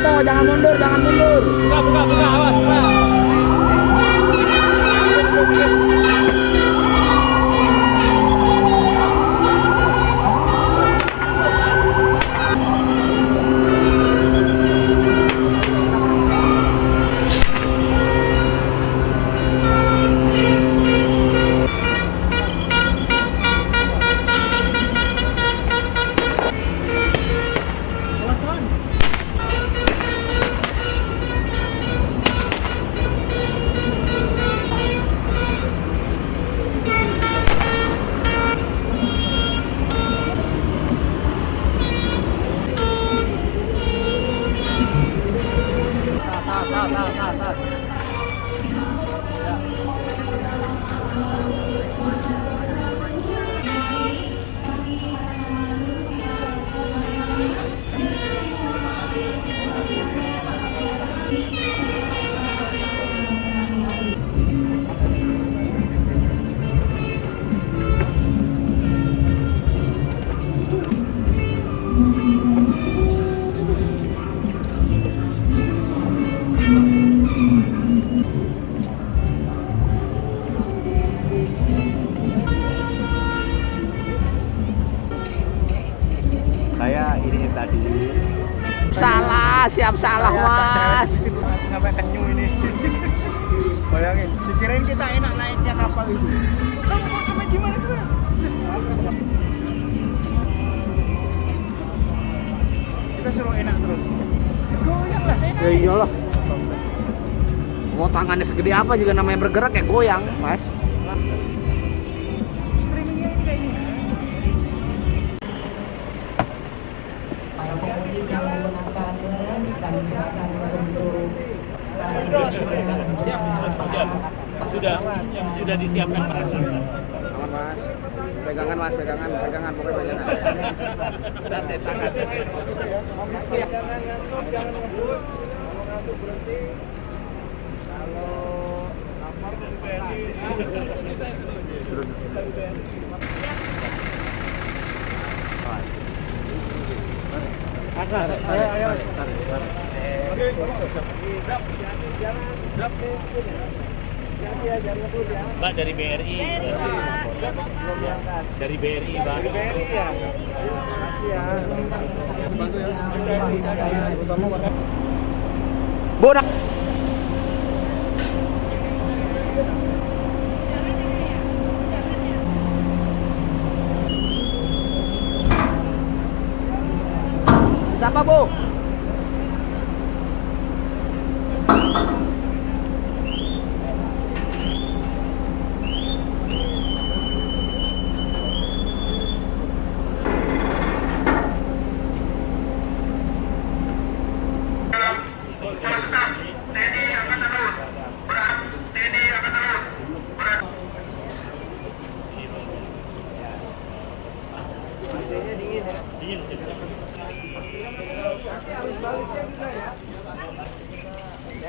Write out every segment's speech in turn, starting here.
foto, jangan mundur, jangan mundur. Buka, awas, buka. Saya ini tadi Siap salah mas. sampai kenyu ini. Bayangin, dikirain kita enak naiknya kapal itu. Kamu mau sampai gimana? Kita suruh enak terus. Goyang lah, saya Ya iyalah. Mau tangannya segede apa juga namanya bergerak ya goyang mas. streamingnya ini kayak ini. Para pemudik yang menggunakan bus, kami silakan untuk Sudah disiapkan Pak. Aman mas. Pegangan mas, pegangan pokoknya pegangan. Nanti tangan. Jangan ngantuk, jangan ngebut. Kalau ngantuk berhenti. Kalau lapar dari BNI. Ayo. Jangan ngebut ya. Mbak dari BRI. Dari BRI, Mbak. BNI ya. Makasih ya. Bantu ya. Bodak. Siapa bu?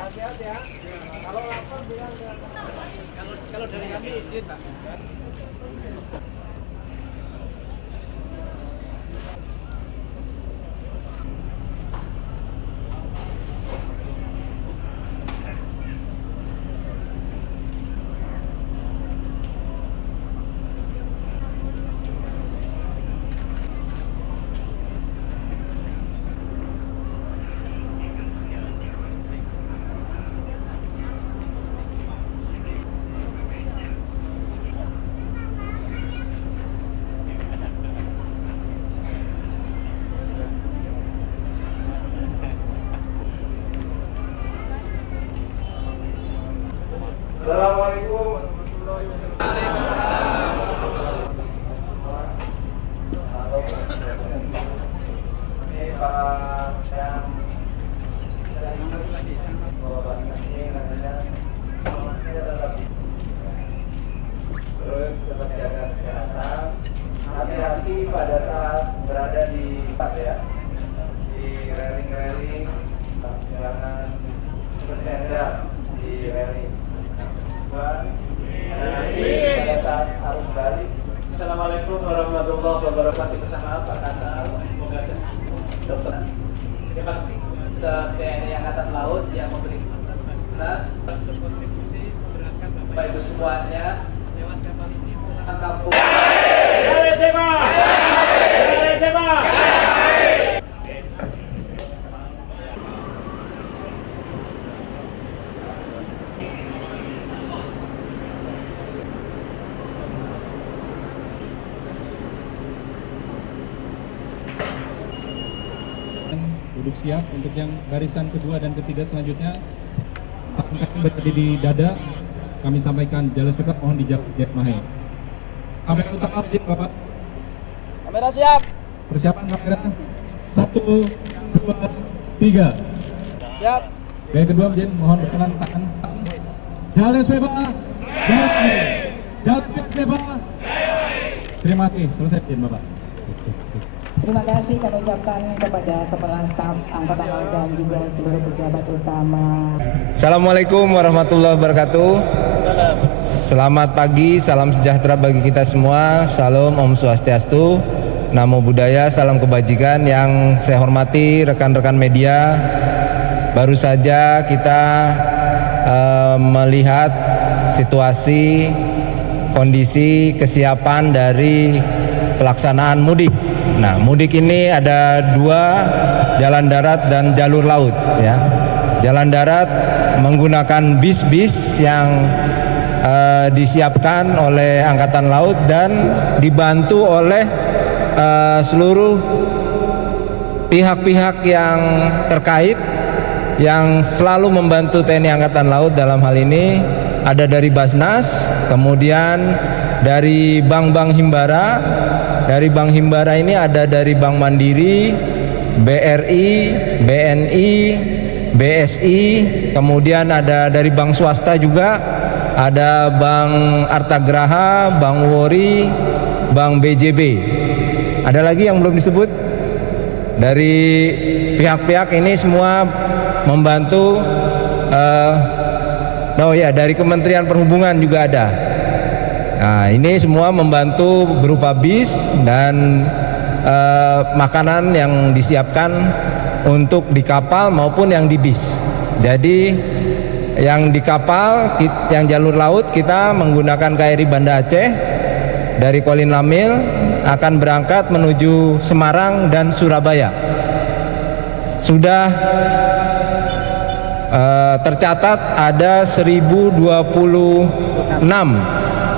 Hati-hati ya. Kalau lapar bilang Kalau dari kami izin, Pak. Assalamualaikum warahmatullahi wabarakatuh. Ini Pak yang saya ingat lagi bahwa Pak ini namanya saya tetap terus tetap jaga kesehatan. Hati-hati pada saat berada di ya, di railing-railing, jangan bersandar di railing. Pada saat arus balik. Assalamualaikum warahmatullahi wabarakatuh. Bersama Pak Kasar, semoga dokter. Terima TNI Angkatan Laut yang memberi tugas berkontribusi memberatkan Bapak Ibu semuanya lewat kapal ini pulang kampung. Duduk siap untuk yang barisan kedua dan ketiga selanjutnya. Kami berdiri di dada. Kami sampaikan Jales Pekap mohon dijawab Jet Mahe. Kamera utama Jet Bapak. Kamera siap. Persiapan kamera. 1, 2, 3. Siap. Gaya kedua Jen mohon berkenan tangan. Jales Pekap. Jales Mahe. Jales Pekap. Terima kasih. Selesai Jen Bapak. Terima kasih kami ucapkan kepada Kepala Staf Angkatan Laut dan juga seluruh pejabat utama. Assalamualaikum warahmatullahi wabarakatuh. Selamat pagi, salam sejahtera bagi kita semua. Salam Om Swastiastu, Namo Buddhaya, salam kebajikan. Yang saya hormati rekan-rekan media, baru saja kita melihat situasi, kondisi kesiapan dari pelaksanaan mudik. Nah, mudik ini ada 2, jalan darat dan jalur laut ya. Jalan darat menggunakan bis-bis yang disiapkan oleh Angkatan Laut dan dibantu oleh seluruh pihak-pihak yang terkait yang selalu membantu TNI Angkatan Laut dalam hal ini. Ada dari Basnas, kemudian dari bank-bank himbara. Dari Bank Himbara ini ada dari Bank Mandiri, BRI, BNI, BSI, kemudian ada dari bank swasta juga, ada Bank Artagraha, Bank Wori, Bank BJB. Ada lagi yang belum disebut? Dari pihak-pihak ini semua membantu. Oh ya, dari Kementerian Perhubungan juga ada. Nah, ini semua membantu berupa bis dan makanan yang disiapkan untuk di kapal maupun yang di bis. Jadi yang di kapal, yang jalur laut kita menggunakan KRI Banda Aceh dari Kolin Lamil akan berangkat menuju Semarang dan Surabaya. Sudah tercatat ada 1026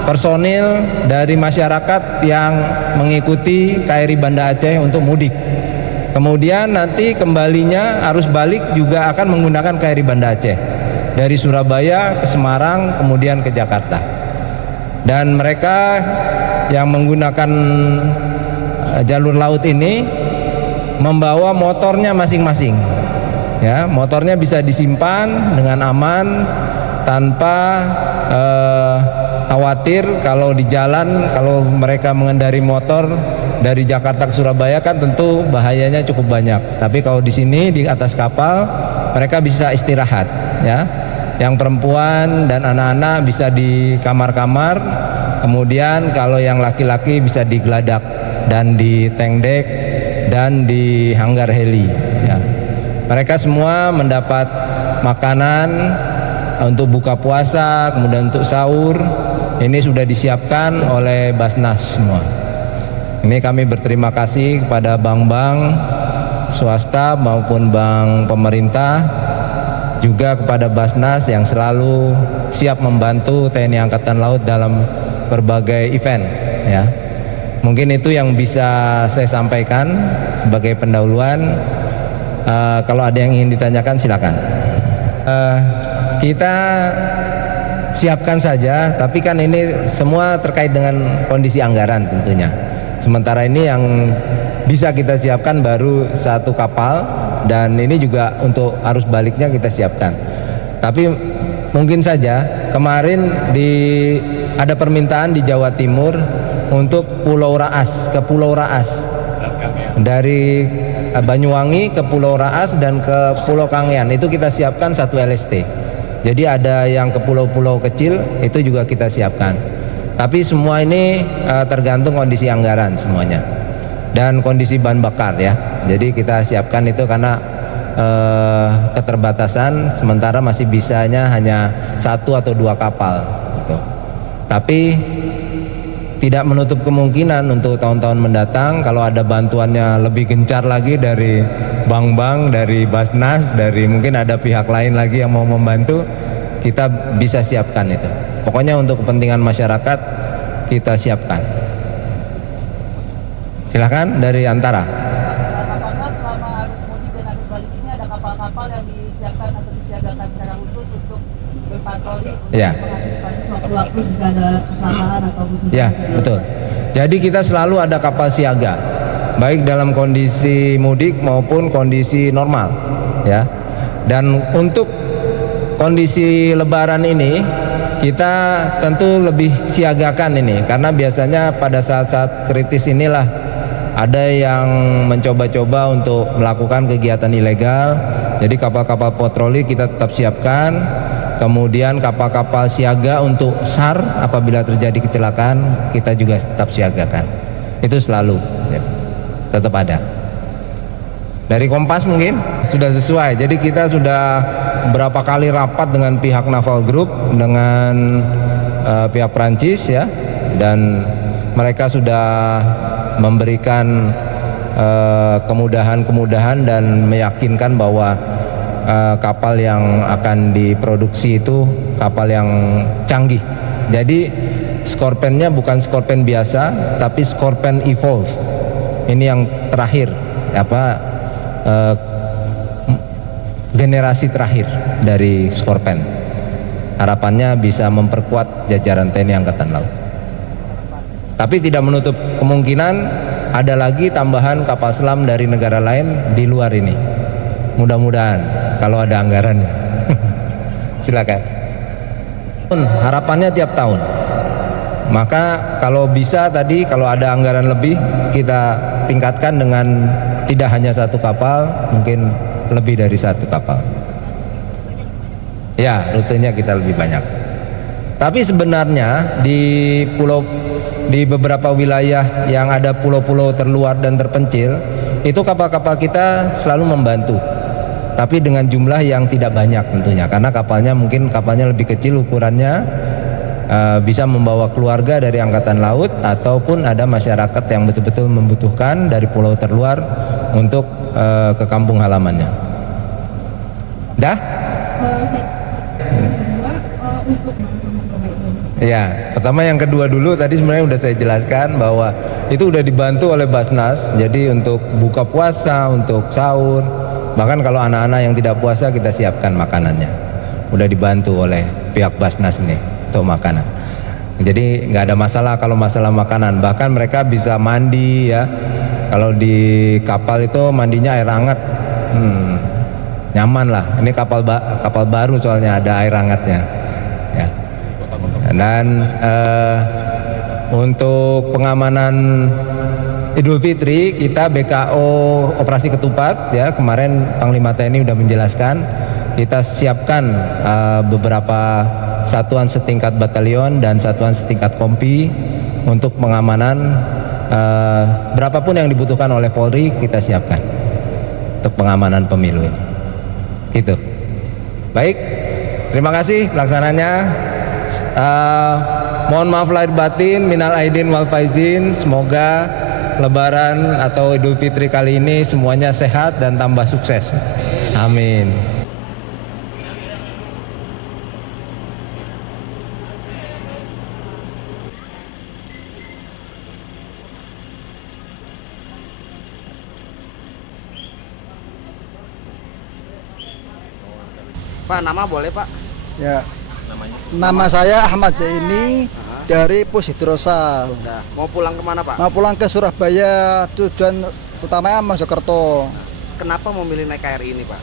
personil dari masyarakat yang mengikuti KRI Banda Aceh untuk mudik. Kemudian nanti kembalinya arus balik juga akan menggunakan KRI Banda Aceh dari Surabaya ke Semarang kemudian ke Jakarta. Dan mereka yang menggunakan jalur laut ini membawa motornya masing-masing. Ya, motornya bisa disimpan dengan aman tanpa khawatir kalau di jalan, kalau mereka mengendari motor dari Jakarta ke Surabaya kan tentu bahayanya cukup banyak. Tapi kalau di sini di atas kapal mereka bisa istirahat ya. Yang perempuan dan anak-anak bisa di kamar-kamar. Kemudian kalau yang laki-laki bisa di geladak dan di tank deck dan di hanggar heli ya. Mereka semua mendapat makanan untuk buka puasa, kemudian untuk sahur. Ini sudah disiapkan oleh Basnas semua. Ini kami berterima kasih kepada bank-bank swasta maupun bank pemerintah, juga kepada Basnas yang selalu siap membantu TNI Angkatan Laut dalam berbagai event ya. Mungkin itu yang bisa saya sampaikan sebagai pendahuluan. Kalau ada yang ingin ditanyakan silakan. Kita siapkan saja, tapi kan ini semua terkait dengan kondisi anggaran tentunya. Sementara ini yang bisa kita siapkan baru 1 kapal dan ini juga untuk arus baliknya kita siapkan. Tapi mungkin saja kemarin ada permintaan di Jawa Timur untuk Pulau Raas, ke Pulau Raas. Dari Banyuwangi ke Pulau Raas dan ke Pulau Kangean itu kita siapkan 1 LST. Jadi ada yang ke pulau-pulau kecil itu juga kita siapkan. Tapi semua ini tergantung kondisi anggaran semuanya dan kondisi bahan bakar ya. Jadi kita siapkan itu karena keterbatasan, sementara masih bisanya hanya 1 atau 2 kapal gitu. Tapi tidak menutup kemungkinan untuk tahun-tahun mendatang kalau ada bantuannya lebih gencar lagi dari bank-bank, dari Basnas, dari mungkin ada pihak lain lagi yang mau membantu, kita bisa siapkan itu. Pokoknya untuk kepentingan masyarakat kita siapkan. Silakan dari Antara. Apakah selama arus mudik dan arus balik ini ada kapal-kapal yang disiapkan atau disiagakan secara khusus untuk berpatroli untuk Ya. mengantisipasi sewaktu-waktu jika ada kecelakaan atau musibah? Ya, betul. Jadi kita selalu ada kapal siaga, baik dalam kondisi mudik maupun kondisi normal, ya. Dan untuk kondisi Lebaran ini kita tentu lebih siagakan ini, karena biasanya pada saat-saat kritis inilah ada yang mencoba-coba untuk melakukan kegiatan ilegal. Jadi kapal-kapal patroli kita tetap siapkan. Kemudian kapal-kapal siaga untuk SAR apabila terjadi kecelakaan kita juga tetap siagakan. Itu selalu ya, tetap ada. Dari Kompas mungkin sudah sesuai. Jadi kita sudah berapa kali rapat dengan pihak Naval Group, dengan pihak Prancis ya, dan mereka sudah memberikan kemudahan-kemudahan dan meyakinkan bahwa kapal yang akan diproduksi itu kapal yang canggih. Jadi Scorpionnya bukan Scorpion biasa, tapi Scorpion Evolve. Ini yang terakhir, generasi terakhir dari Scorpion. Harapannya bisa memperkuat jajaran TNI Angkatan Laut. Tapi tidak menutup kemungkinan ada lagi tambahan kapal selam dari negara lain di luar ini. Mudah-mudahan kalau ada anggarannya. Silakan. Harapannya tiap tahun. Maka kalau bisa tadi kalau ada anggaran lebih kita tingkatkan dengan tidak hanya 1 kapal, mungkin lebih dari 1 kapal. Ya, rutenya kita lebih banyak. Tapi sebenarnya di beberapa wilayah yang ada pulau-pulau terluar dan terpencil, itu kapal-kapal kita selalu membantu. Tapi dengan jumlah yang tidak banyak tentunya, karena kapalnya lebih kecil ukurannya, bisa membawa keluarga dari Angkatan Laut ataupun ada masyarakat yang betul-betul membutuhkan dari pulau terluar untuk ke kampung halamannya. Dah? Ya, pertama yang kedua dulu tadi sebenarnya udah saya jelaskan bahwa itu udah dibantu oleh Basnas. Jadi untuk buka puasa, untuk sahur, bahkan kalau anak-anak yang tidak puasa kita siapkan makanannya. Udah dibantu oleh pihak Basnas nih untuk makanan. Jadi nggak ada masalah kalau masalah makanan. Bahkan mereka bisa mandi ya. Kalau di kapal itu mandinya air hangat, nyaman lah. Ini kapal baru soalnya ada air hangatnya. Ya. Dan untuk pengamanan Idul Fitri kita BKO Operasi Ketupat ya, kemarin Panglima TNI udah menjelaskan kita siapkan beberapa satuan setingkat batalion dan satuan setingkat kompi untuk pengamanan berapapun yang dibutuhkan oleh Polri kita siapkan untuk pengamanan pemilu ini. Gitu. Baik, terima kasih pelaksananya. Mohon maaf lahir batin, minal aidin wal faizin. Semoga Lebaran atau Idul Fitri kali ini semuanya sehat dan tambah sukses. Amin. Pak, nama boleh Pak? Ya. Nama saya Ahmad Zaini dari Pus Hidrosal. Udah. Mau pulang kemana Pak? Mau pulang ke Surabaya, tujuan utamanya Mojokerto. Kenapa memilih naik KRI ini Pak?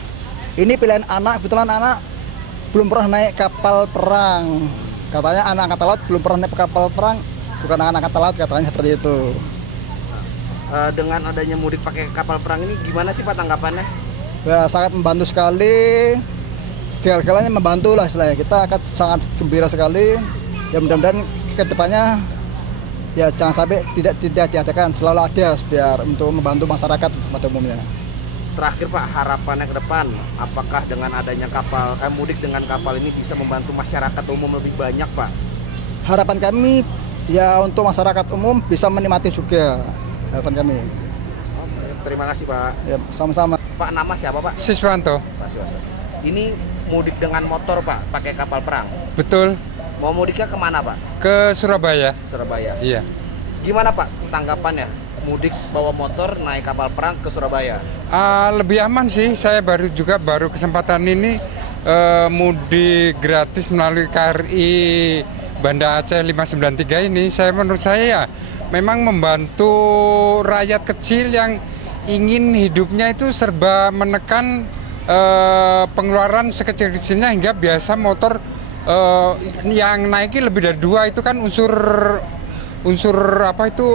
Ini pilihan anak, kebetulan anak belum pernah naik kapal perang. Katanya anak angkatan laut belum pernah naik kapal perang, bukan anak angkatan laut katanya seperti itu. Dengan adanya mudik pakai kapal perang ini gimana sih Pak tanggapannya? Ya, sangat membantu sekali. Segala-galanya membantu lah istilahnya. Kita akan sangat gembira sekali. Ya mudah-mudahan ke depannya ya jangan sampai tidak diadakan, selalu ada biar untuk membantu masyarakat pada umumnya. terakhir Pak, harapannya ke depan, apakah dengan adanya kapal mudik dengan kapal ini bisa membantu masyarakat umum lebih banyak Pak? Harapan kami ya untuk masyarakat umum bisa menikmati juga, harapan kami. Oke, terima kasih Pak. Ya, sama-sama. Pak, nama siapa Pak? Siswanto, Pak Siwaso. Ini mudik dengan motor Pak, pakai kapal perang. betul, Mau mudiknya kemana Pak? ke Surabaya. Surabaya. Iya. Gimana Pak tanggapannya? Mudik bawa motor naik kapal perang ke Surabaya. Lebih aman sih, saya baru kesempatan ini mudik gratis melalui KRI Banda Aceh 593 ini. Menurut saya ya memang membantu rakyat kecil yang ingin hidupnya itu serba menekan pengeluaran sekecil-kecilnya, hingga biasa motor yang naiki lebih dari 2 itu kan unsur apa itu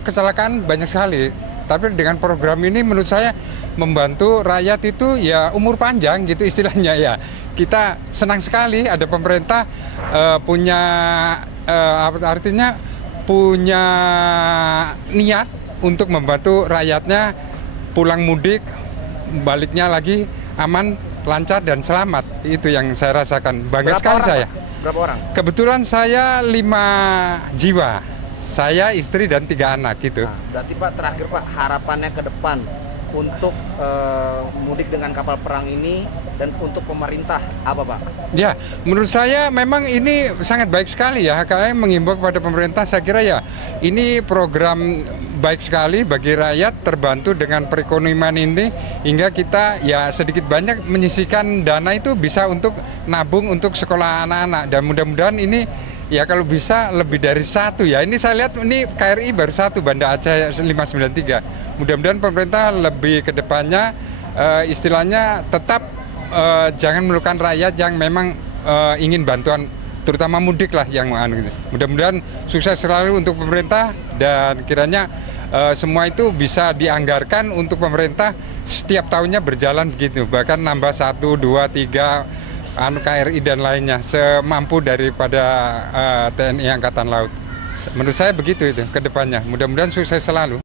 kecelakaan banyak sekali. Tapi dengan program ini menurut saya membantu rakyat itu ya umur panjang gitu istilahnya ya. Kita senang sekali ada pemerintah punya artinya punya niat untuk membantu rakyatnya pulang mudik, baliknya lagi aman, lancar dan selamat. Itu yang saya rasakan. Bangga Berapa sekali orang, saya. Pak? Berapa orang? Kebetulan saya 5 jiwa. Saya, istri dan 3 anak gitu. Nah, berarti Pak terakhir Pak, harapannya ke depan untuk mudik dengan kapal perang ini dan untuk pemerintah apa Pak? Ya, menurut saya memang ini sangat baik sekali ya. Kalian menghimbau kepada pemerintah, saya kira ya ini program baik sekali bagi rakyat, terbantu dengan perekonomian ini, hingga kita ya sedikit banyak menyisihkan dana itu bisa untuk nabung untuk sekolah anak-anak. Dan mudah-mudahan ini ya kalau bisa lebih dari 1 ya. Ini saya lihat ini KRI baru 1 Banda Aceh 593. Mudah-mudahan pemerintah lebih ke depannya istilahnya tetap jangan melukai rakyat yang memang ingin bantuan, terutama mudik lah yang gitu. Mudah-mudahan sukses selalu untuk pemerintah, dan kiranya semua itu bisa dianggarkan untuk pemerintah setiap tahunnya berjalan begitu. Bahkan nambah 1, 2, 3 KRI dan lainnya semampu daripada TNI Angkatan Laut. Menurut saya begitu itu ke depannya. Mudah-mudahan sukses selalu.